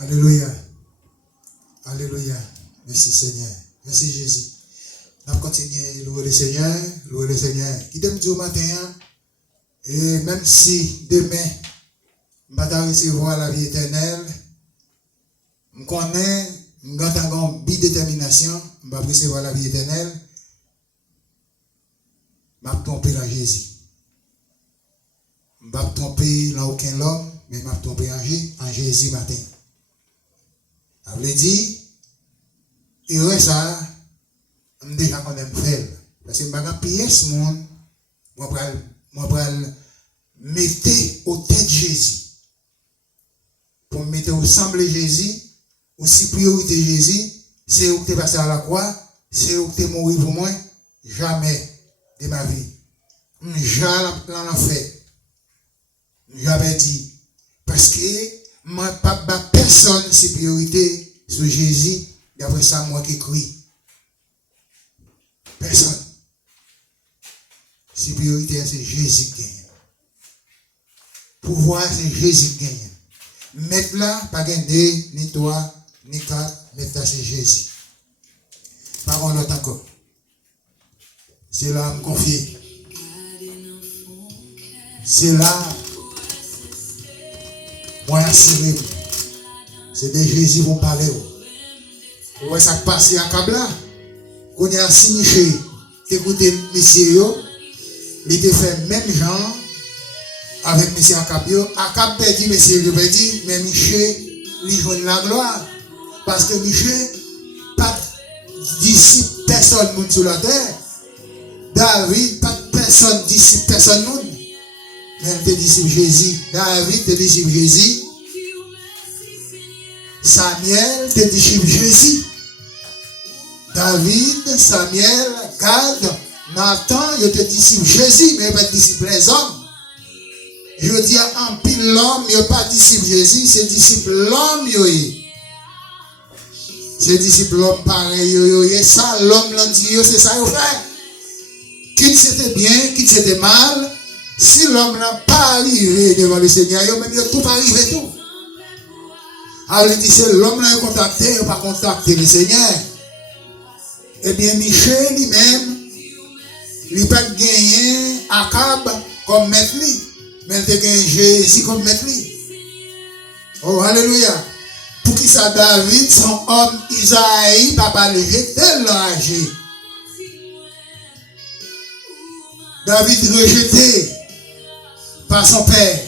Alléluia. Alléluia. Merci Seigneur. Merci Jésus. On va continuer à louer le Seigneur. Louer le Seigneur. Qui t'aime du matin. Et même si demain, je ne vais pas recevoir la vie éternelle, je connais, je vais avoir une détermination, je vais recevoir la vie éternelle. Je vais tromper dans Jésus. Je ne vais pas tromper dans aucun homme, mais je vais tromper en Jésus matin. Ça veut dire, et ouais, ça, je déjà connais me faire. Parce que je vais payer ce monde, je vais mettre au tête de Jésus. Pour me mettre au semble de Jésus, aussi priorité de Jésus, c'est où tu es passé à la croix, c'est où tu es mort pour moi, jamais de ma vie. Jamais l'en fait. J'avais dit. Parce que moi, pas personne c'est priorité sur Jésus, d'après ça, moi qui crie. Personne. Si priorité, c'est Jésus qui gagne. Pouvoir, c'est Jésus qui gagne. Mettre là, pas gagner, ni toi, ni quatre, mettre là, c'est Jésus. Parole l'autre encore. C'est là, me confier. C'est là, moi, assuré. C'est de Jésus qui parler. Ouais, ça passe à Kabla. On est à signifier. Écoutez, monsieur, il te fait même genre avec monsieur Akabio. Akab dit, monsieur, je vais dire, mais Michel, il joue la gloire. Parce que Michel, pas disciple, personne monde sur la terre. David, pas personne disciple, personne monde. Même tes disciples Jésus. David, tes disciples Jésus. Samuel, tes disciples Jésus. David, Samuel, Gad, Nathan, ils étaient disciples Jésus, mais ils pas disciples les hommes. Je dis en pile l'homme, il n'y a pas disciple Jésus, c'est disciple l'homme. C'est disciple l'homme pareil. Ça, l'homme l'a dit, c'est ça qu'il fait. Quitte c'était bien, quitte c'était mal. Si l'homme n'a pas arrivé devant le Seigneur, il a tout arrivé tout. Alors il dit, c'est l'homme n'a contacté, il n'a pas contacté le Seigneur. Eh bien, Michel lui-même, il n'a pas gagné Akab comme maître, mais il a gagné Jésus comme maître. Oh, alléluia. Pour qui ça, David, son homme Isaïe, papa le jeté l'âge. David rejeté par son père,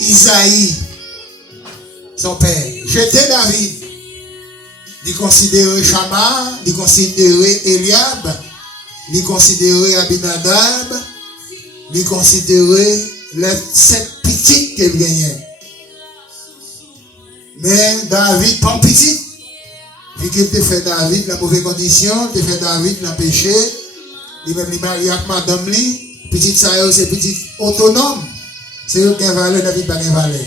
Isaïe, son père. Jeté David. Il considérait Shama, il considérait Eliab, il considérait Abinadab, il considérait les 7 petits qu'il gagnait. Mais David, pas petit. Vu qu'il te fait David dans mauvaise condition, il te fait David dans péché, il même marié avec madame li, petit ça c'est petit autonome. C'est eux qui ont valeur, David pas de valeur.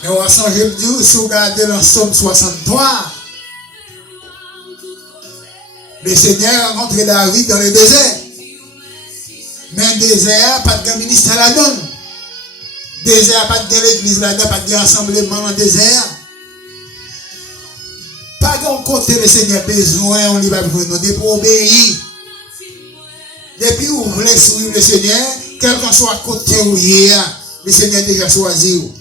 Mais on va changer de Dieu, si vous regardez dans Somme 63, le Seigneur a rencontré David dans le désert. Mais le désert, pas de ministère là-dedans. Désert, pas de l'église là-dedans, pas de rassemblement dans le désert. Pas de côté le Seigneur besoin, on lui va besoin de pour obéir. Depuis où vous voulez suivre le Seigneur, quel que soit côté où il est, le Seigneur a déjà choisi.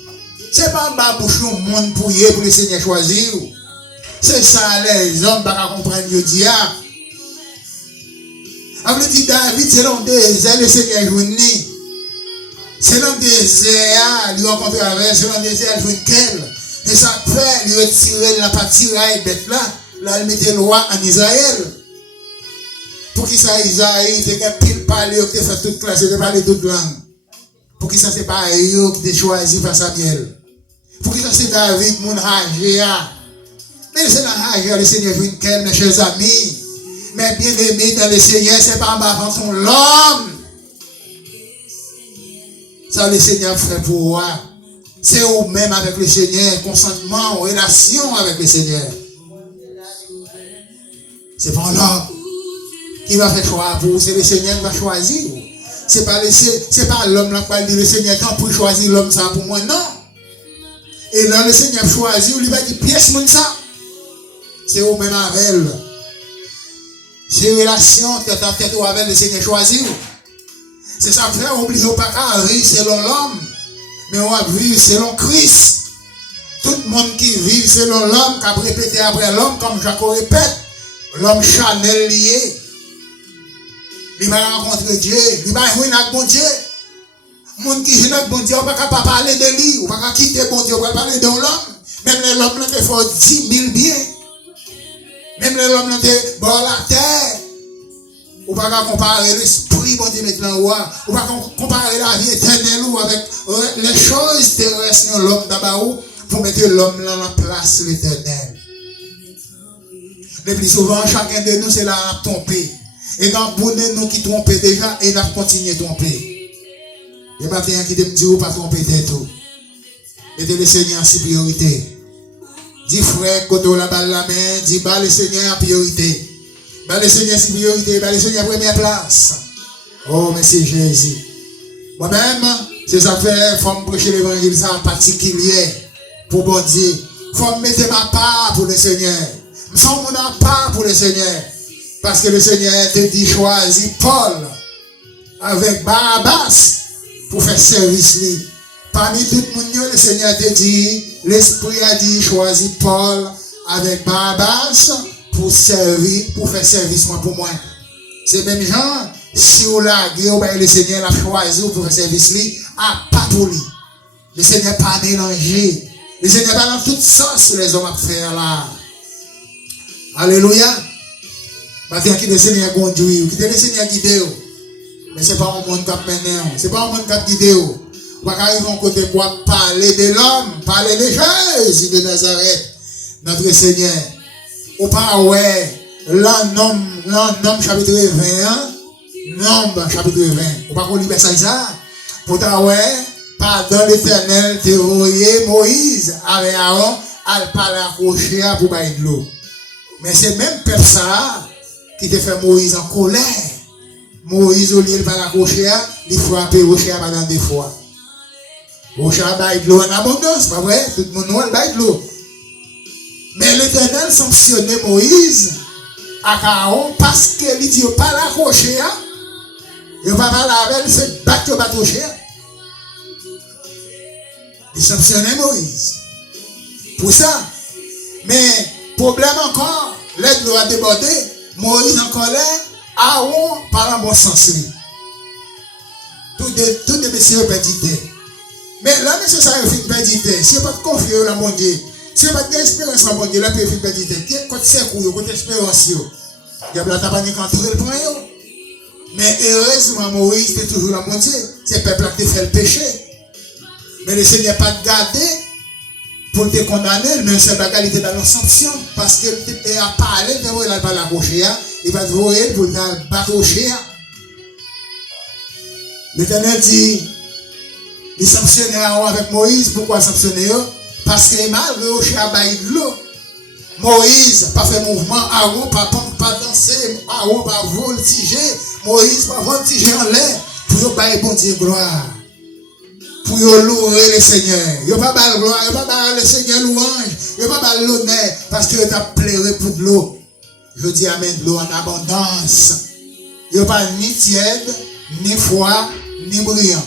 Ce n'est pas un bouche au monde pour le Seigneur choisir. C'est ça, les hommes ne peuvent pas comprendre le diable. Après, dit David, c'est dans le désert, le Seigneur est venu. C'est dans le désert, il rencontre avec, c'est dans le désert, il joue quel. Et ça fait, il retire la partie là, bête là, là, il mettait le roi en Israël. Pour qui ça, Isaïe, il a pile parler, il a fait toute classe, il a parlé toute langue. Pour qui ça, c'est pas eux qui ont choisi par Samuel. Pour qui ça, c'est David, mon Hagéa. Mais c'est dans Hagéa, le Seigneur joue quel, mes chers amis. Mais bien aimé dans le Seigneur, c'est pas ma façon l'homme. Ça, le Seigneur fait pour moi. C'est vous-même avec le Seigneur, consentement, relation avec le Seigneur. C'est pas l'homme qui va faire choix pour vous, c'est le Seigneur qui va choisir. C'est pas l'homme qui va dire le Seigneur quand pour choisir l'homme ça pour moi, non. Et là, le Seigneur choisit, il va dire, pièce mon ça. C'est au même avec. C'est une relation tête à tête avec le Seigneur choisi. C'est ça que fait, oubliez pas qu'à vivre selon l'homme, mais on va vivre selon Christ. Tout le monde qui vit selon l'homme, qui a répété après l'homme, comme Jacques répète, l'homme charnel lié. Il va rencontrer Dieu, il va jouer avec bon Dieu. Les gens qui jouent avec bon Dieu, on ne peut pas parler de lui, on ne peut pas quitter bon Dieu, on va parler de l'homme. Même l'homme qui fait 10 000 biens. Même l'homme qui est bon la terre. On ne peut pas comparer l'esprit, bon Dieu, maintenant, on ne peut pas comparer la vie éternelle avec les choses terrestres de l'homme d'abord pour mettre l'homme dans la place de l'éternel. Le plus souvent, chacun de nous, c'est là à tromper. Et quand vous nous qui trompez déjà, et là, continuez de tromper. Et matin, qui te dit, ou pas tromper tout. Mettez le Seigneur en priorité. Dis frère, quand on la balle la main, dis bah le Seigneur en priorité. Bah le Seigneur en priorité, bah le Seigneur en première place. Oh, merci Jésus. Moi-même, c'est ça fait, il faut me prêcher l'évangile ça en particulier pour bon Dieu. Il faut me mettre ma part pour le Seigneur. Je sens mon part pour le Seigneur. Parce que le Seigneur te dit choisis Paul avec Barabbas pour faire service lui. Parmi tout le monde, le Seigneur te dit, l'Esprit a dit choisis Paul avec Barabbas pour servir, pour faire service moi pour moi. C'est même genre, si vous laguez, le Seigneur l'a choisi pour faire service lui, pas pour lui. Le Seigneur pas mélangé. Le Seigneur pas dans toute sauce les hommes à faire là. Alléluia. Maintenant, qui le Seigneur conduit, qui le Seigneur guide. Mais ce n'est pas un monde qui a mené, ce n'est pas un monde qui a guidé. On va arriver à un côté pour parler de l'homme, parler de Jésus de Nazareth, notre Seigneur. Ou pas, ouais, l'homme chapitre 20, Nombre chapitre 20. Ou pas qu'on lit ça? Pourtant, ouais, pardon l'Éternel, te voyé Moïse avec Aaron, elle parle accroché pour bailler de l'eau. Mais c'est même peuple ça qui te fait Moïse en colère. Moïse, au lieu de parler accroché, il frappe Rocher pendant des fois. Rocher baille de l'eau en abondance, pas vrai? Tout le monde baille de l'eau. Mais l'Éternel sanctionnait Moïse à Aaron parce qu'il dit pas l'accroché. Il ne va pas parler avec c'est battre au bateau. Il sanctionnait Moïse. Pour ça. Mais, problème encore, l'aide l'eau a débordé, Moïse en colère, Aaron par un bon sens. Tout de messieurs perdité. Mais là, monsieur, ça a fait perdité. Si vous n'avez pas de confiance dans mon Dieu, si vous n'avez pas d'espérance dans mon Dieu, là, vous avez fait perdité. Quand c'est couille, quand espérance, il y a de la panique entre le point. Mais heureusement, Moïse était toujours dans mon Dieu. C'est le peuple qui fait le péché. Mais le Seigneur n'a pas gardé pour te condamner, mais c'est la qualité dans la sanction. Parce qu'il a parlé, il n'a pas la rocher, il va te voir pour le battre rocher. L'Éternel dit, il sanctionne avec Moïse. Pourquoi sanctionner? Parce que malgré rocher a baillé de l'eau. Moïse n'a pas fait mouvement, Aaron n'a pas dansé, Aaron n'a pas voltigé, Moïse n'a pas voltigé en l'air pour bailler bon Dieu gloire. Pour louer le Seigneur. Il n'y a pas de gloire, il n'y a pas de le Seigneur louange, il n'y a pas de l'honneur parce qu'il t'a pleuré pour de l'eau. Je dis amen, de l'eau en abondance. Il n'y a pas ni tiède, ni froid, ni brillant.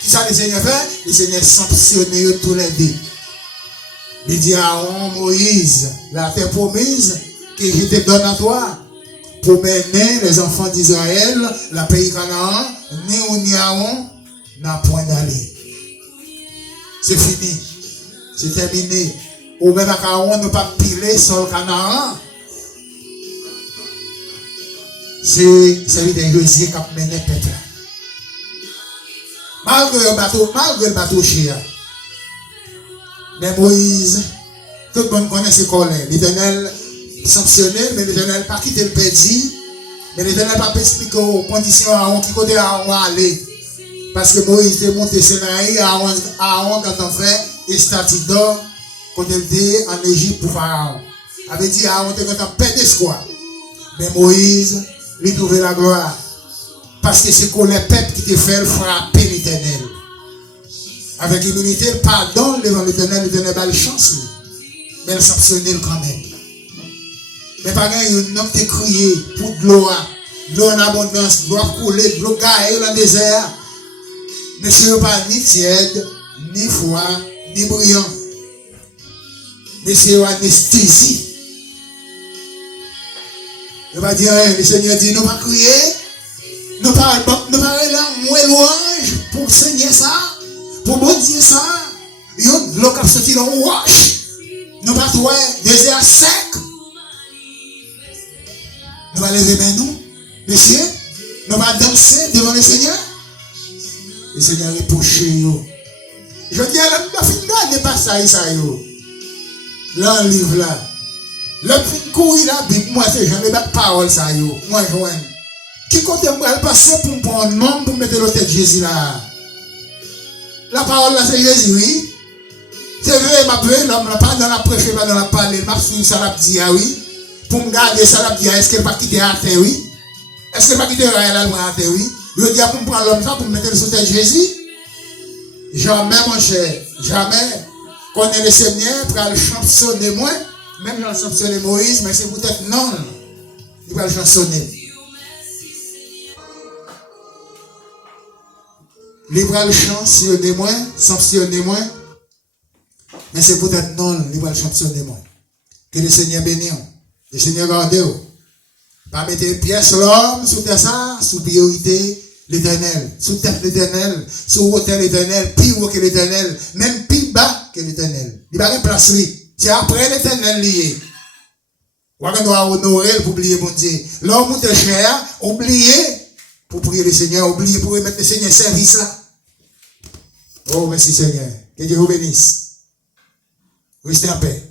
Qui ça le Seigneur fait? Le Seigneur sanctionne tous les deux. Il dit à Aaron, Moïse, la terre promise que je te donne à toi pour mener les enfants d'Israël, la pays Canaan, ni Aaron n'a point d'aller. C'est fini. C'est terminé. Ou même à Aaron ne pas piler sur le Canaan. C'est celui de Josué qui a mené le peuple. Malgré le bateau chien. Mais Moïse, tout le monde connaît ses colères. L'Éternel sanctionné, mais l'Éternel n'a pas quitté le pays. Mais l'Éternel n'a pas expliqué aux conditions à qui côté Aaron aller. Parce que Moïse est monté Sénaï, Aaron, quand on frère, et Statidor, quand il était en Égypte pour Pharaon. Avait dit Aaron était quand on perd d'espoir. Mais Moïse, lui trouvait la gloire. Parce que c'est que les peuples qui te fait frapper l'Éternel. Avec humilité, pardon devant l'Éternel, l'Éternel va le chance. Mais il sanctionne quand même. Mais par exemple, il y a un homme qui crié pour de l'eau en abondance, de l'eau couler, de l'eau gaillée dans le désert. Monsieur n'est pas ni tiède, ni froid, ni brillant. Monsieur est anesthésie. Il va dire, le Seigneur dit, nous ne pas crier, nous ne pas là, louange pour Seigneur ça, pour bon Dieu ça. L'eau qui a sorti dans le wash. Nous ne pas trouver désert sec. Nous allons lever nous, monsieur, nous allons danser devant le Seigneur. Le Seigneur est poché. Je dis à la fin de n'est pas ça, là, le livre là. Le fin courir la Bible, moi, c'est jamais la parole, ça, moi, je vois. Qui compte moi, elle passe pour me prendre nom pour mettre l'autre de Jésus là. La parole là, c'est Jésus, oui. C'est vrai, ma peu, l'homme n'a pas dans la prêche, pas dans la parler, m'a suivi ça, la dit, oui. Pour me garder ça, la dit, est-ce qu'elle va quitter la terre, oui? Est-ce qu'elle va quitter la terre, oui? Je veux dire, pour me prendre l'homme ça, pour me mettre le sauté de Jésus. Jamais, mon cher, jamais. Qu'on ait le Seigneur, pour le chansonner moi, même dans le chansonner Moïse, mais c'est peut-être non. Il va le chansonner. Il va le chansonner moi, sanctionner moi, mais c'est peut-être non, il va le chansonner moi. Que le Seigneur bénisse. Le Seigneur garde. Pas mettre pièce l'homme sous ça, sous priorité l'Éternel, sous tête l'Éternel, sous hauteur l'Éternel, plus haut que l'Éternel, même plus bas que l'Éternel. Il va remplacer lui. C'est après l'Éternel lié. On doit honorer pour oublier mon Dieu. L'homme est cher, oublier pour prier le Seigneur, oublier pour remettre le Seigneur service là. Oh, merci Seigneur. Que Dieu vous bénisse. Restez en paix.